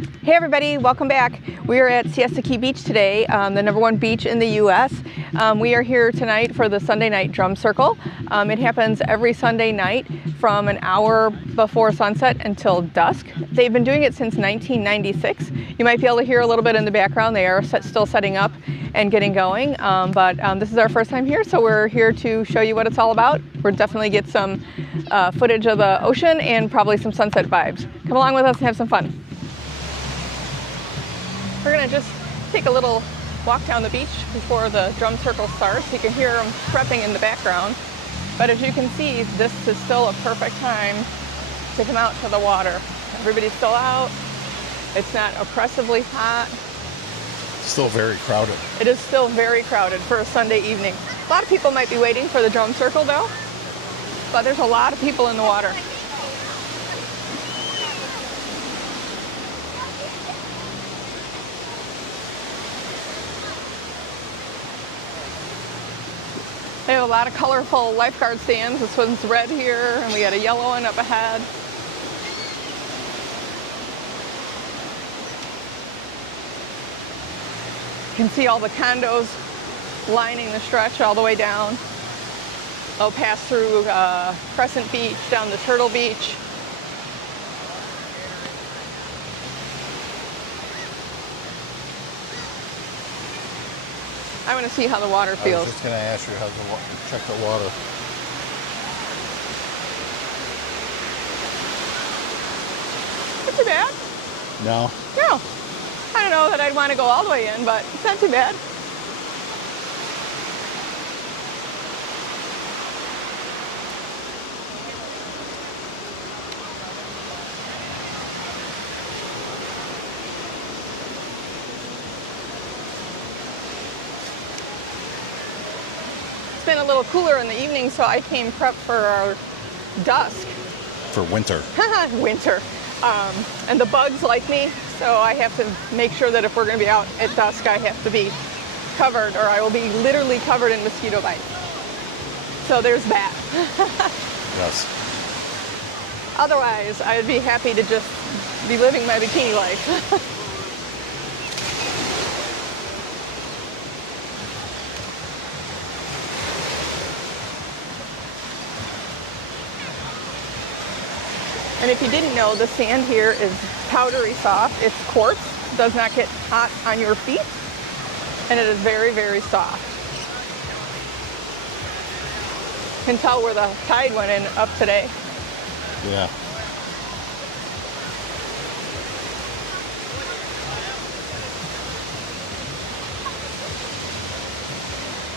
Hey everybody, welcome back. We are at Siesta Key Beach today, the #1 beach in the U.S. We are here tonight for the Sunday night drum circle. It happens every Sunday night from an hour before sunset until dusk. They've been doing it since 1996. You might be able to hear a little bit in the background. They are still setting up and getting going, but this is our first time here, so we're here to show you what it's all about. We'll definitely get some footage of the ocean and probably some sunset vibes. Come along with us and have some fun. We're gonna just take a little walk down the beach before the drum circle starts. You can hear them prepping in the background. But as you can see, this is still a perfect time to come out to the water. Everybody's still out. It's not oppressively hot. Still very crowded. It is still very crowded for a Sunday evening. A lot of people might be waiting for the drum circle though, but there's a lot of people in the water. They have a lot of colorful lifeguard stands. This one's red here, and we got a yellow one up ahead. You can see all the condos lining the stretch all the way down. They'll pass through Crescent Beach, down to Turtle Beach. I want to see how the water feels. I was just going to ask you how to check the water. Not too bad. No? No. I don't know that I'd want to go all the way in, but it's not too bad. It's been a little cooler in the evening, so I came prepped for our dusk. For winter. Winter. And the bugs like me, so I have to make sure that if we're going to be out at dusk, I have to be covered, or I will be literally covered in mosquito bites. So there's that. Yes. Otherwise, I'd be happy to just be living my bikini life. And if you didn't know, the sand here is powdery soft. It's quartz, does not get hot on your feet, and it is very, very soft. You can tell where the tide went in up today. Yeah.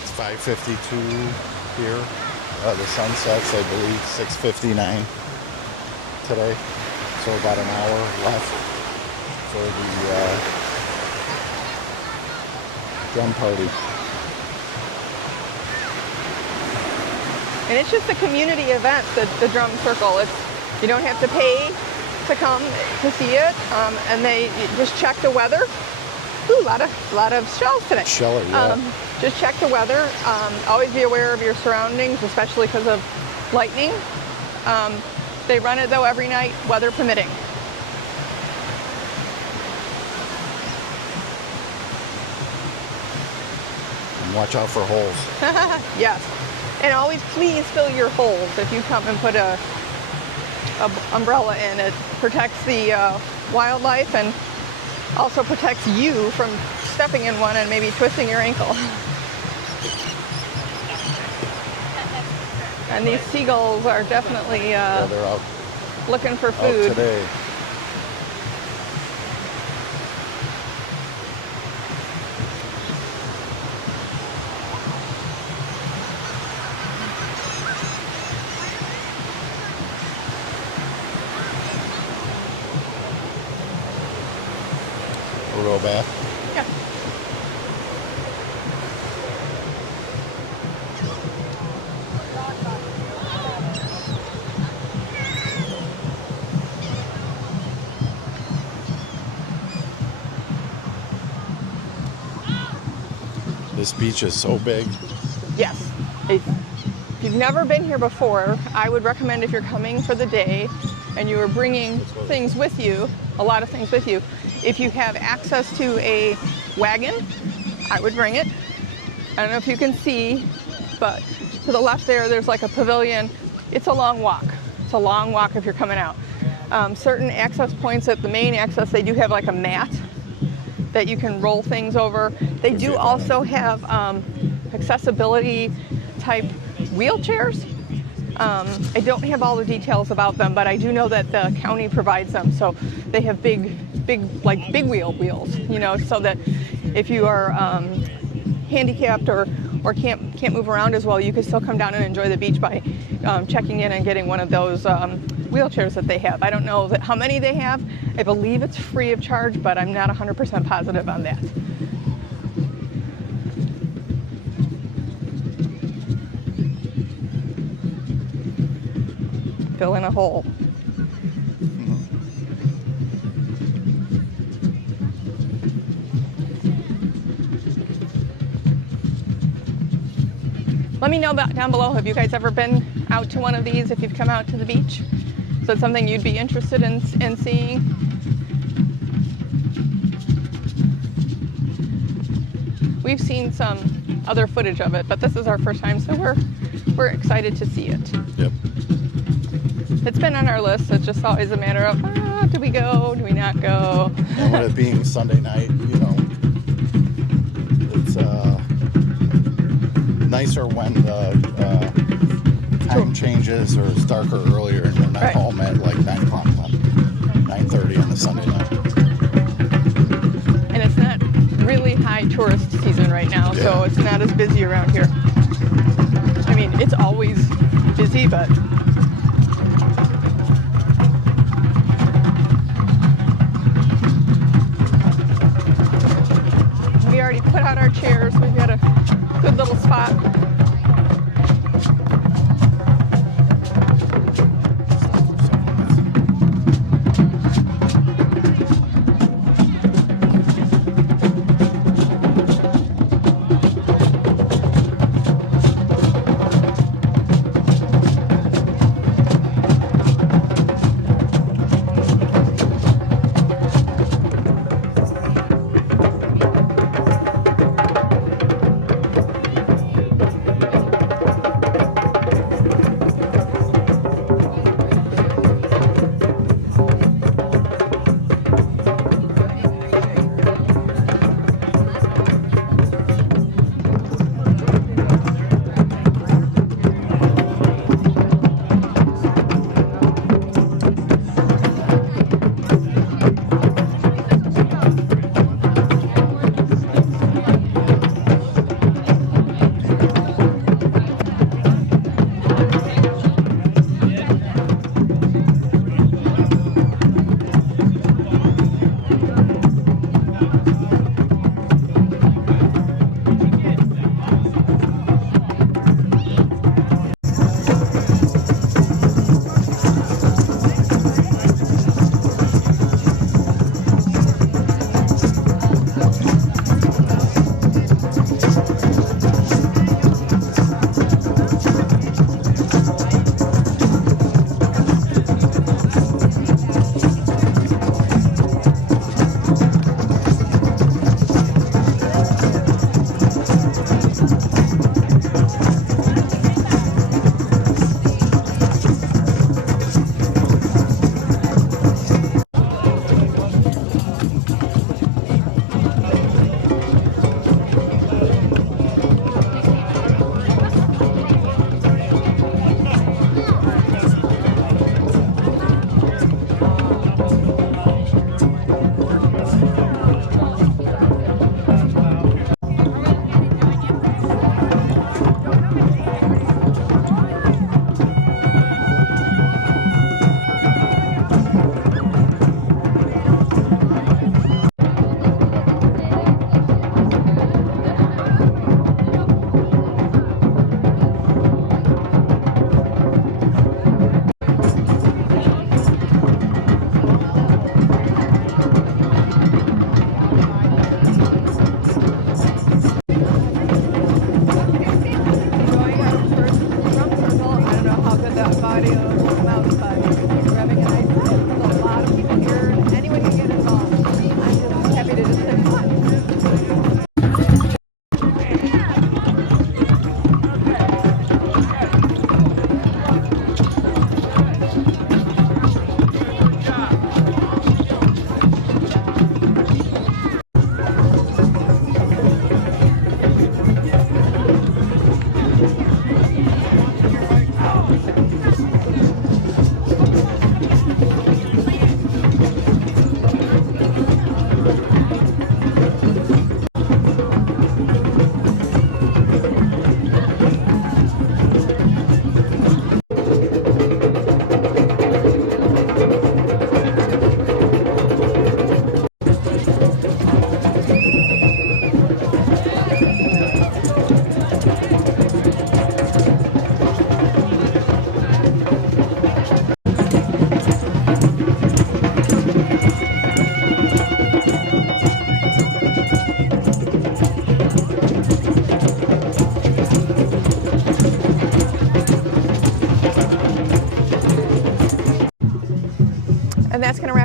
It's 5:52 here. The sun sets, I believe, 6:59. Today, so about an hour left for the drum party. And it's just a community event, the drum circle. You don't have to pay to come to see it, and they just check the weather. Ooh, a lot of shells today. Shell it, yeah. Just check the weather. Always be aware of your surroundings, especially because of lightning. They run it though every night, weather permitting. And watch out for holes. Yes. And always please fill your holes if you come and put a umbrella in. It protects the wildlife and also protects you from stepping in one and maybe twisting your ankle. And these seagulls are definitely they're out, looking for food. Out today. A real bath. Yeah. This beach is so big. Yes. If you've never been here before, I would recommend if you're coming for the day and you are bringing things with you, a lot of things with you, If you have access to a wagon, I would bring it. I don't know if you can see, but to the left there's like a pavilion. It's a long walk. It's a long walk if you're coming out. Certain access points at the main access, they do have like a mat that you can roll things over. They do also have accessibility type wheelchairs. I don't have all the details about them, but I do know that the county provides them. So they have big wheels, you know, so that if you are handicapped or can't move around as well, you can still come down and enjoy the beach by checking in and getting one of those wheelchairs that they have. I don't know how many they have. I believe it's free of charge, but I'm not 100% positive on that. Fill in a hole. Let me know about down below, have you guys ever been out to one of these if you've come out to the beach? So it's something you'd be interested in seeing? We've seen some other footage of it, but this is our first time, so we're excited to see it. Yep. It's been on our list. It's just always a matter of, do we go? Do we not go? And with it being Sunday night, you know, it's nicer when the time changes or it's darker earlier and you're not home at like 9 o'clock, 9:30 on a Sunday night. And it's not really high tourist season right now, so it's not as busy around here. I mean, it's always busy, but we already put out our chairs. We've got a good little spot.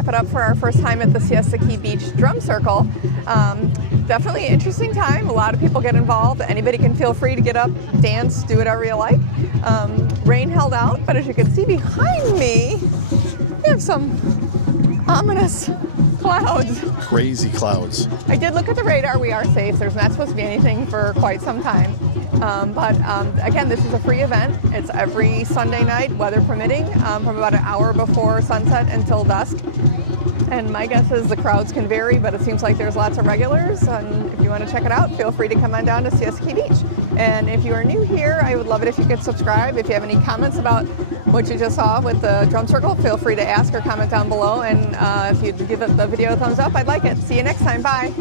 it up for our first time at the Siesta Key Beach Drum Circle. Definitely an interesting time. A lot of people get involved. Anybody can feel free to get up, dance, do whatever you like. Rain held out, but as you can see behind me, we have some ominous clouds. Crazy clouds. I did look at the radar. We are safe. There's not supposed to be anything for quite some time. But again, this is a free event. It's every Sunday night, weather permitting, from about an hour before sunset until dusk. And my guess is the crowds can vary, but it seems like there's lots of regulars. And if you want to check it out, feel free to come on down to Siesta Key Beach. And if you are new here, I would love it if you could subscribe. If you have any comments about what you just saw with the drum circle, feel free to ask or comment down below. And if you'd give the video a thumbs up, I'd like it. See you next time. Bye.